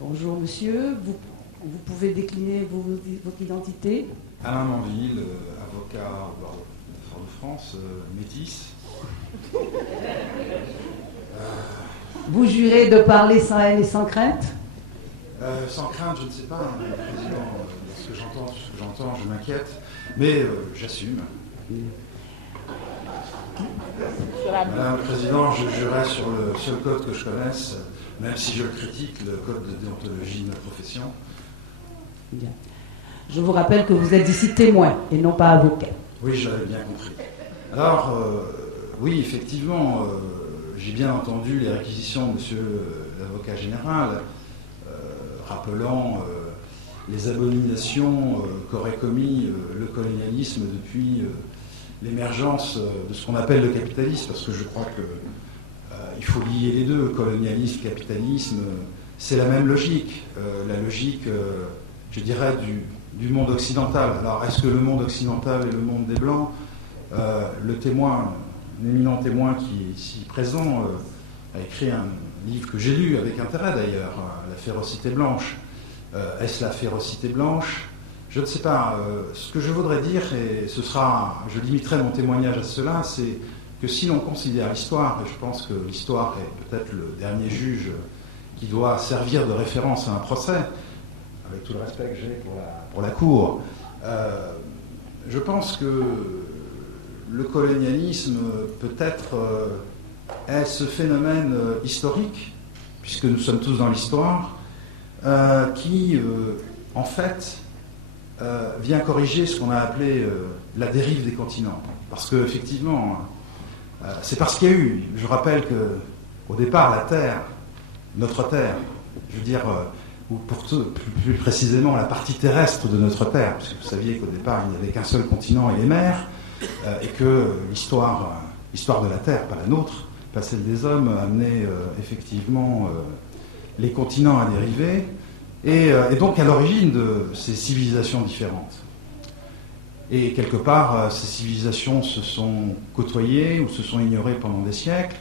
Bonjour monsieur, vous pouvez décliner votre identité? Alain Manville, avocat au barreau de Fort-de-France, métis. Vous jurez de parler sans haine et sans crainte? Sans crainte, je ne sais pas, président, ce que j'entends, je m'inquiète, mais j'assume. Madame le Président, je jurais sur le seul code que je connaisse, même si je le critique, le code de déontologie de ma profession. Bien. Je vous rappelle que vous êtes ici témoin et non pas avocat. Oui, je l'avais bien compris. Alors, oui, effectivement, j'ai bien entendu les réquisitions de monsieur l'avocat général, rappelant les abominations qu'aurait commis le colonialisme depuis l'émergence de ce qu'on appelle le capitalisme, parce que je crois que il faut lier les deux, colonialisme, capitalisme, c'est la même logique, la logique, je dirais, du monde occidental. Alors, est-ce que le monde occidental est le monde des Blancs? Le témoin, un éminent témoin qui est ici présent, a écrit un livre que j'ai lu avec intérêt d'ailleurs, La férocité blanche. Est-ce la férocité blanche? Je ne sais pas. Ce que je voudrais dire, et je limiterai mon témoignage à cela, c'est que si l'on considère l'histoire, et je pense que l'histoire est peut-être le dernier juge qui doit servir de référence à un procès, avec tout le respect que j'ai pour la Cour, je pense que le colonialisme peut-être est ce phénomène historique, puisque nous sommes tous dans l'histoire, qui, en fait, vient corriger ce qu'on a appelé la dérive des continents. Parce qu'effectivement, c'est parce qu'il y a eu, je rappelle qu'au départ, la Terre, notre Terre, je veux dire, ou plus précisément la partie terrestre de notre Terre, puisque vous saviez qu'au départ, il n'y avait qu'un seul continent et les mers, et que l'histoire de la Terre, pas la nôtre, pas celle des hommes, amenait effectivement les continents à dériver, et donc à l'origine de ces civilisations différentes. Et quelque part, ces civilisations se sont côtoyées ou se sont ignorées pendant des siècles.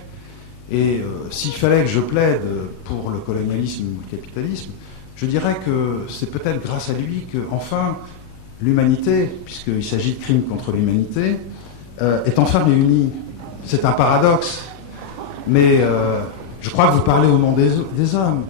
Et s'il fallait que je plaide pour le colonialisme ou le capitalisme, je dirais que c'est peut-être grâce à lui que, enfin, l'humanité, puisqu'il s'agit de crimes contre l'humanité, est enfin réunie. C'est un paradoxe. Mais je crois que vous parlez au nom des hommes.